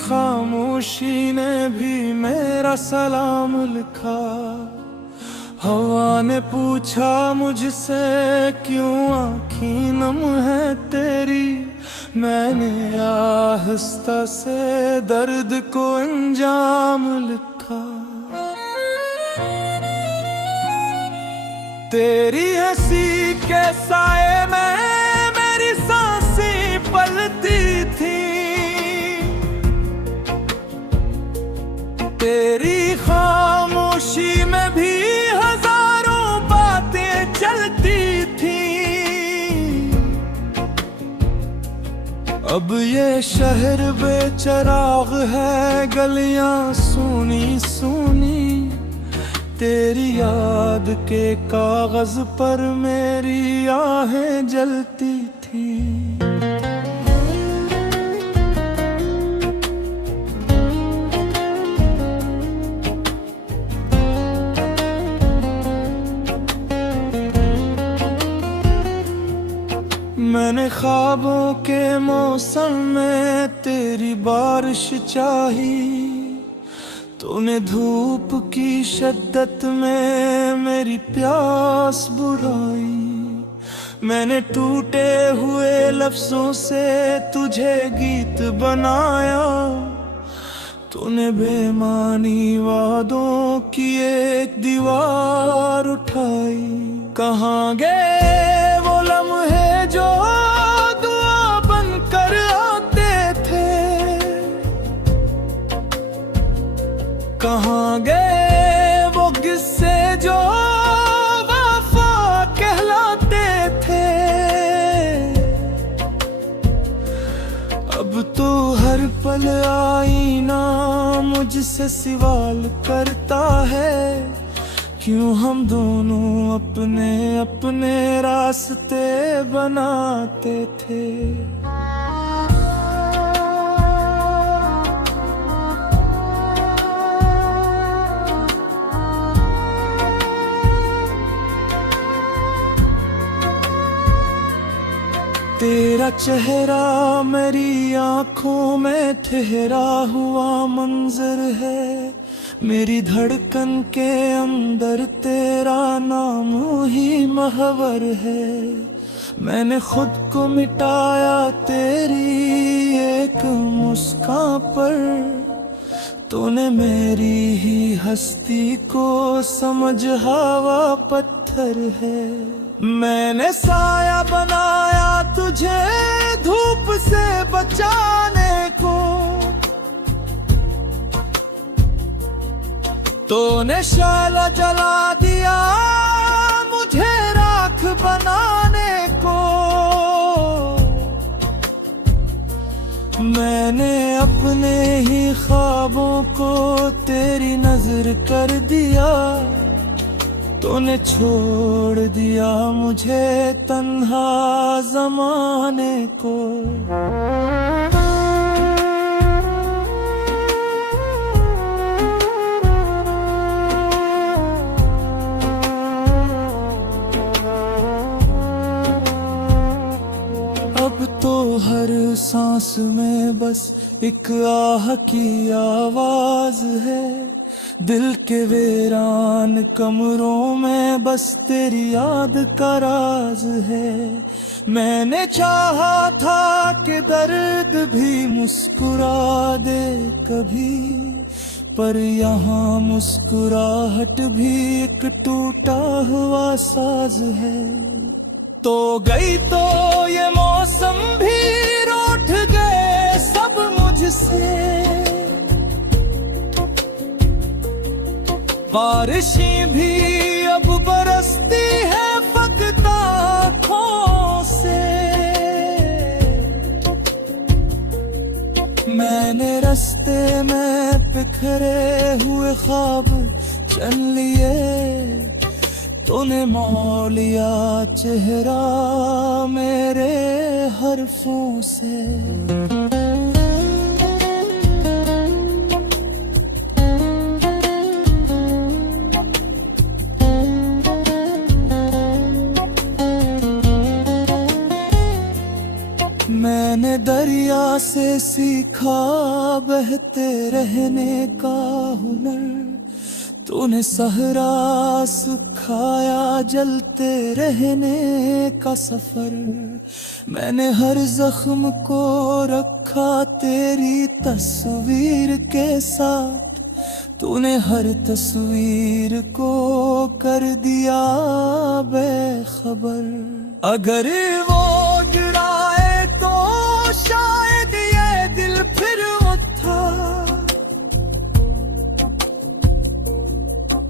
खामोशी ने भी मेरा सलाम लिखा। हवा ने पूछा मुझसे क्यों आँखें नम है तेरी। मैंने आहिस्ता से दर्द को अंजाम लिखा। तेरी हंसी के साए में मेरी सांसें पलती थी। तेरी खामोशी में भी हजारों बातें चलती थी। अब ये शहर बेचराग है, गलियां सूनी सूनी। तेरी याद के कागज पर मेरी आहें जलती थी। मैंने ख्वाबों के मौसम में तेरी बारिश चाही। तूने धूप की शिद्दत में मेरी प्यास बुझाई। मैंने टूटे हुए लफ्जों से तुझे गीत बनाया। तूने बेमानी वादों की एक दीवार उठाई। कहाँ गए वो लम्हे जो दुआ बनकर आते थे। कहाँ गए वो किस्से जो वफा कहलाते थे। अब तो हर पल आईना मुझसे सवाल करता है। क्यों हम दोनों अपने अपने रास्ते बनाते थे। तेरा चेहरा मेरी आंखों में ठहरा हुआ मंजर है। मेरी धड़कन के अंदर तेरा नाम ही महवर है। मैंने खुद को मिटाया तेरी एक मुस्कान पर। तूने मेरी ही हस्ती को समझ हवा पत्थर है। मैंने साया बनाया तुझे धूप से बचाने को। तूने शाला जला दिया मुझे राख बनाने को। मैंने अपने ही ख्वाबों को तेरी नजर कर दिया। तूने छोड़ दिया मुझे तन्हा ज़माने को। अब तो हर सांस में बस एक आह की आवाज है। दिल के वीरान कमरों में बस तेरी याद का राज है। मैंने चाहा था कि दर्द भी मुस्कुरा दे कभी। पर यहाँ मुस्कुराहट भी एक टूटा हुआ साज है। तो गई तो ये मौसम भी रूठ गए सब मुझसे। बारिशें भी अब बरसती है फकत आँखों से। मैंने रास्ते में बिखरे हुए ख्वाब चुन लिए। तूने मोल लिया चेहरा मेरे हरफों से। मैंने दरिया से सीखा बहते रहने का हुनर, तूने सहरा सुखाया जलते रहने का सफर। मैंने हर जख्म को रखा तेरी तस्वीर के साथ, तूने हर तस्वीर को कर दिया बेखबर। अगर वो गिराए तो शायद ये दिल फिर उठा,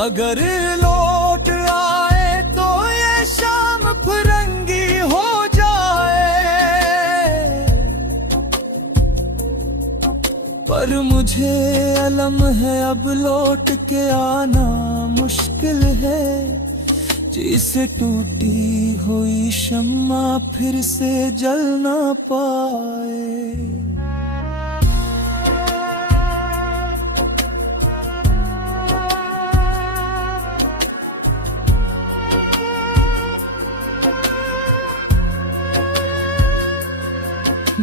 अगर लौट आए तो ये शाम फिरंगी हो जाए। पर मुझे अलम है अब लौट के आना मुश्किल है, जिसे टूटी हुई शम्मा फिर से जल ना पाए।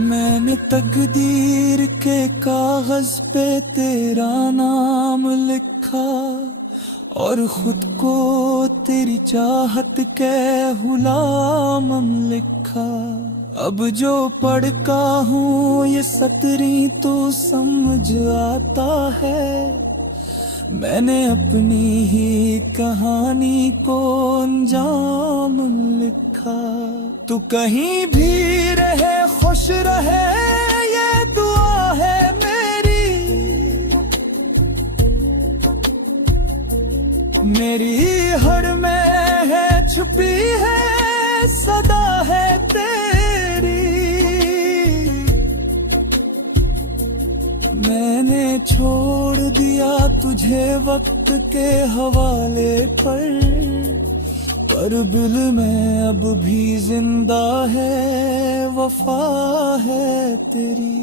मैंने तकदीर के कागज पे तेरा नाम लिखा, और खुद को तेरी चाहत के गुलाम लिखा। अब जो पढ़ता हूँ ये सतरी तो समझ आता है, मैंने अपनी ही कहानी को अंजाम लिखा। तू कहीं भी रहे खुश रहे ये दुआ है मेरी हर में है छुपी है सदा है तेरी। मैंने छोड़ दिया तुझे वक्त के हवाले पर दिल में अब भी जिंदा है वफा है तेरी।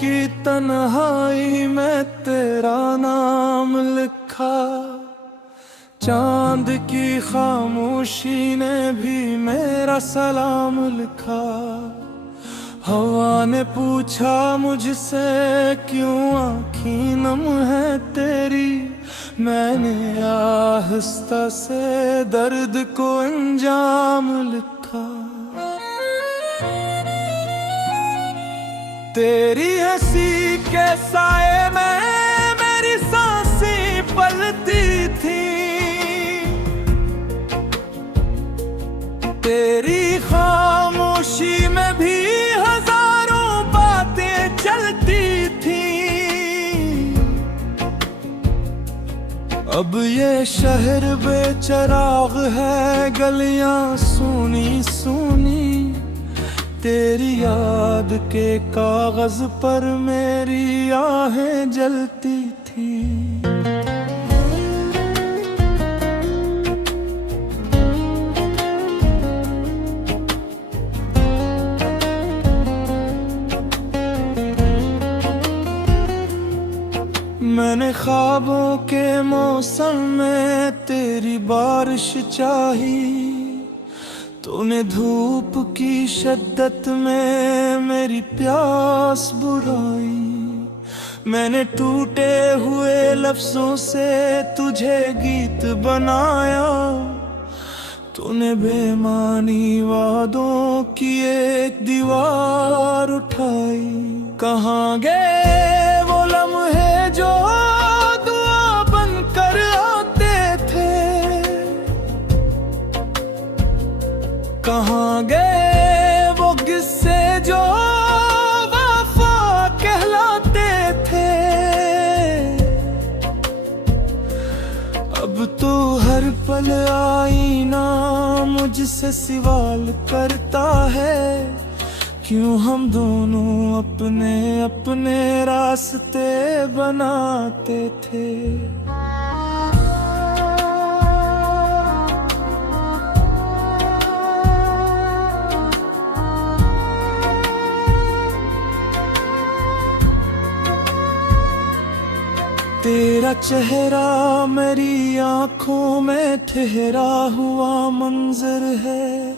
की तन्हाई में तेरा नाम लिखा, चांद की खामोशी ने भी मेरा सलाम लिखा। हवा ने पूछा मुझसे क्यों आँखीं नम है तेरी, मैंने आहिस्ता से दर्द को अंजाम लिखा। तेरी हंसी के साए में मेरी सांसें पलती थी, तेरी खामोशी में भी हजारों बातें चलती थी। अब ये शहर बेचराग है गलियां सूनी सूनी, तेरी याद के कागज पर मेरी आहें जलती थी। मैंने ख्वाबों के मौसम में तेरी बारिश चाही, तूने धूप की शिद्दत में मेरी प्यास बुझाई। मैंने टूटे हुए लफ्जों से तुझे गीत बनाया, तूने बेमानी वादों की एक दीवार उठाई। कहाँ गए वो लम्हे जो दुआ बनकर आते थे, कहाँ गए वो किस्से जो वफा कहलाते थे। अब पल आईना मुझसे सवाल करता है, क्यों हम दोनों अपने अपने रास्ते बनाते थे। तेरा चेहरा मेरी आंखों में ठहरा हुआ मंजर है,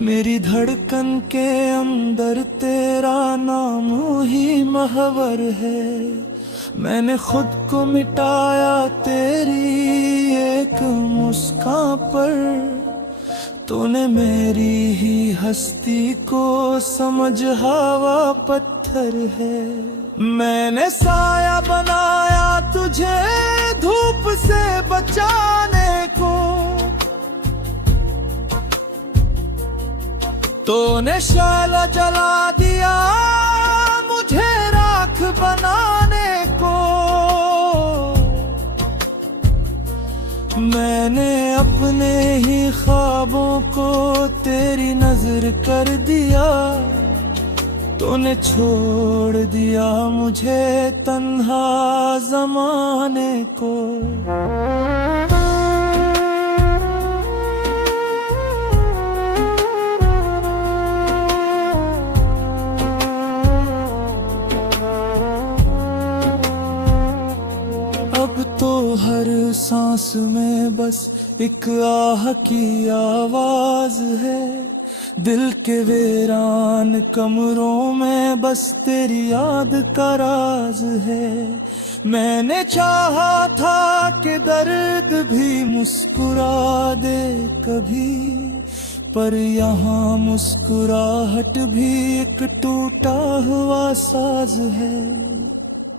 मेरी धड़कन के अंदर तेरा नाम ही महवर है। मैंने खुद को मिटाया तेरी एक मुस्कान पर, तूने मेरी ही हस्ती को समझ हवा पत्थर है। मैंने साया बनाया तुझे धूप से बचाने को, तूने शाला जला दिया मुझे राख बनाने को। मैंने अपने ही ख्वाबों को तेरी नजर कर दिया, तूने छोड़ दिया मुझे तन्हा ज़माने को। अब तो हर सांस में बस एक आह की आवाज है, दिल के वीरान कमरों में बस तेरी याद का राज है। मैंने चाहा था कि दर्द भी मुस्कुरा दे कभी, पर यहाँ मुस्कुराहट भी एक टूटा हुआ साज है।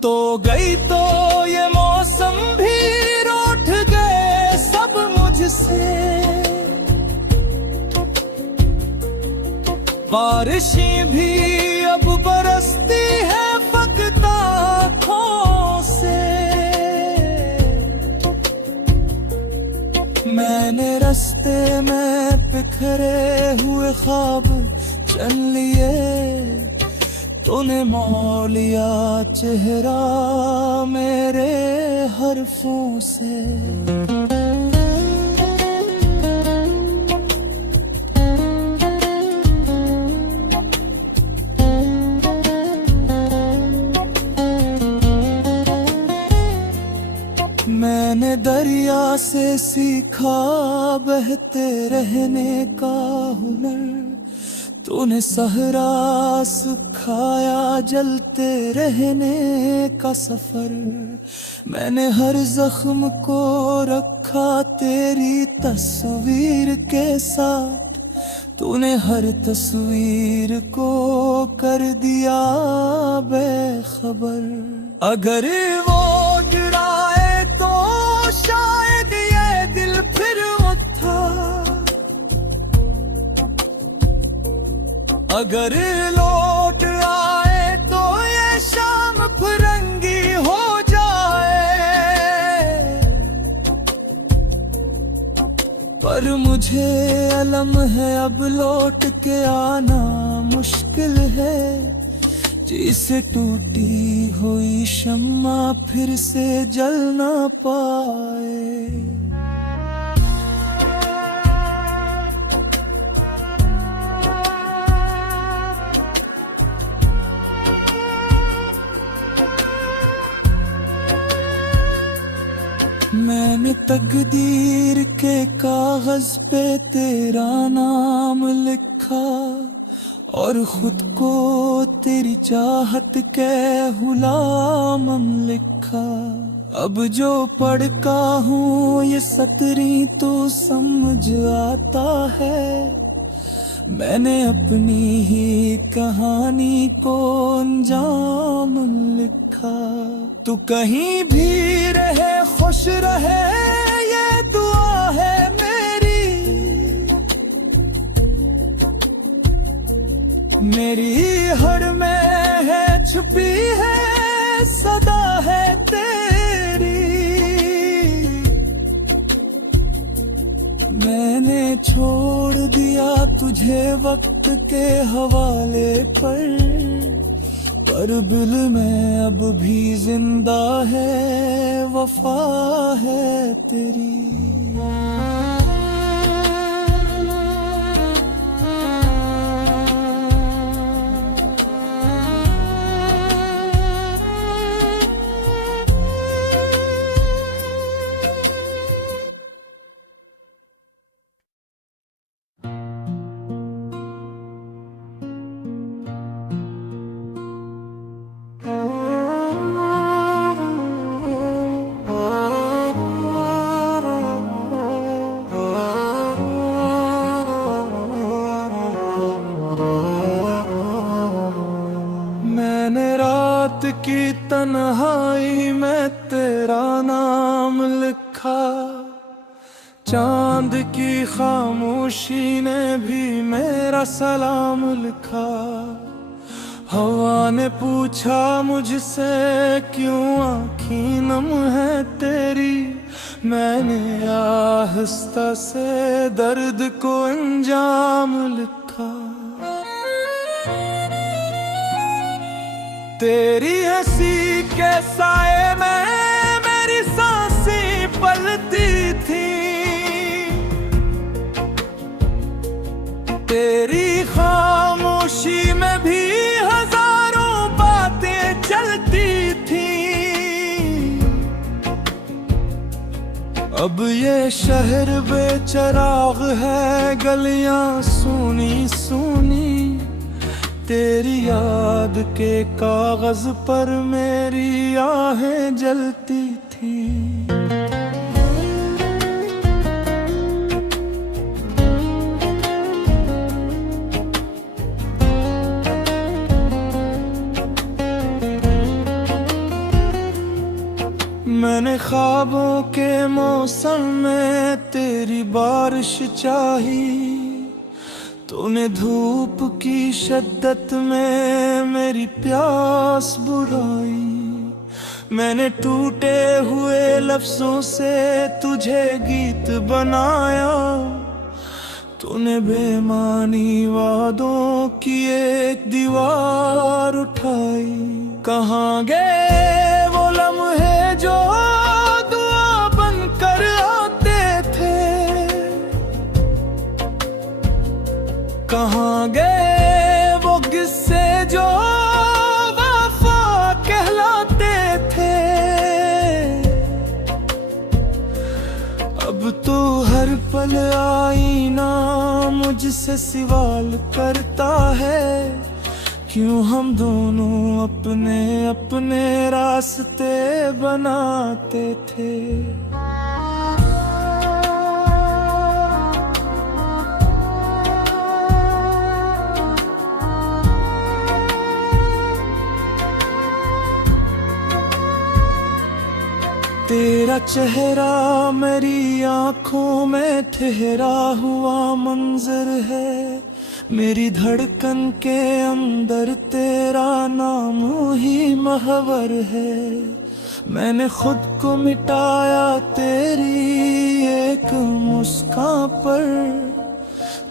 तो गई तो ये मौसम भी रूठ गए सब मुझसे, बारिशें भी अब बरसती है फकत आँखों से। मैंने रास्ते में बिखरे हुए ख्वाब चुन लिए, तूने मोह लिया चेहरा मेरे हरफों से। मैंने दरिया से सीखा बहते रहने का हुनर, तूने सहरा सिखाया जलते रहने का सफर। मैंने हर जख्म को रखा तेरी तस्वीर के साथ, तूने हर तस्वीर को कर दिया बेखबर। अगर वो गिराए तो शायद ये दिल फिर उठा, अगर लौट आए तो ये शाम फिरंगी हो जाए। पर मुझे अलम है अब लौट के आना मुश्किल है, जिसे टूटी हुई शम्मा फिर से जल ना पाए। मैंने तकदीर के कागज पे तेरा नाम लिखा, और खुद को तेरी चाहत के गुलाम लिखा। अब जो पढ़ता हूँ ये सतरी तो समझ आता है, मैंने अपनी ही कहानी को अंजाम लिखा। तू कहीं भी रहे खुश रहे ये दुआ है मेरी हर में है छुपी है सदा है तेरी। मैंने छोड़ दिया तुझे वक्त के हवाले पर दिल में अब भी जिंदा है वफा है तेरी। मैंने रात की तन्हाई में तेरा नाम लिखा, चांद की खामोशी ने भी मेरा सलाम लिखा। हवा ने पूछा मुझसे क्यों आँखीं नम है तेरी, मैंने आहिस्ता से दर्द को अंजाम लिखा। तेरी हंसी के साए में मेरी सांसें पलती थी, तेरी खामोशी में भी हजारों बातें चलती थी। अब ये शहर बेचराग है, गलियां सूनी सूनी, तेरी याद के कागज पर मेरी आहें जलती थी। मैंने ख्वाबों के मौसम में तेरी बारिश चाही, तूने धूप की शिद्दत में मेरी प्यास बुझाई। मैंने टूटे हुए लफ्जों से तुझे गीत बनाया, तूने बेमानी वादों की एक दीवार उठाई। कहाँ गए वो लम्हे जो दुआ बनकर आते थे, कहाँ गए वो किस्से जो वफा कहलाते थे। अब तो हर पल आईना मुझसे सवाल करता है, क्यों हम दोनों अपने अपने रास्ते बनाते थे। तेरा चेहरा मेरी आंखों में ठहरा हुआ मंजर है, मेरी धड़कन के अंदर तेरा नाम ही महवर है। मैंने खुद को मिटाया तेरी एक मुस्कान पर,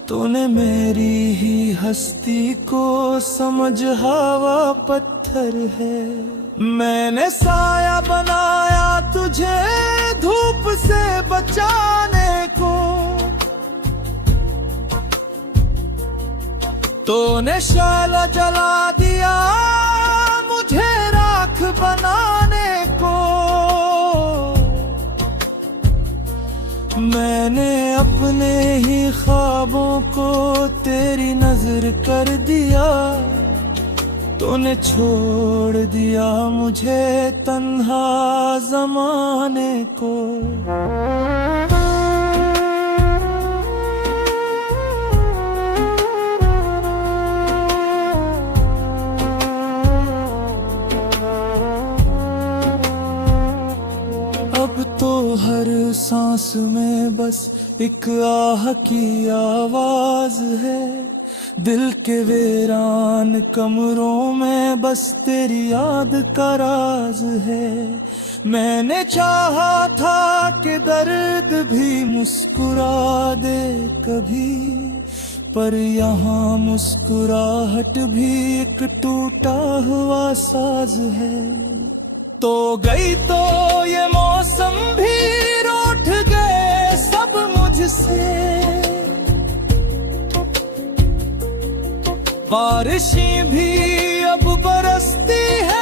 तूने मेरी ही हस्ती को समझ हवा पत्थर है। मैंने साया बनाया तुझे धूप से बचाने को, तूने शाला जला दिया मुझे राख बनाने को। मैंने अपने ही ख्वाबों को तेरी नजर कर दिया, तूने छोड़ दिया मुझे तन्हा ज़माने को। अब तो हर सांस में बस बस एक आह की आवाज है। दिल के वीरान कमरों में बस तेरी याद का राज है। मैंने चाहा था कि दर्द भी मुस्कुरा दे कभी, पर यहाँ मुस्कुराहट भी एक टूटा हुआ साज है। तो गई तो ये मौसम भी रूठ गए सब मुझसे, बारिशें भी अब बरसती है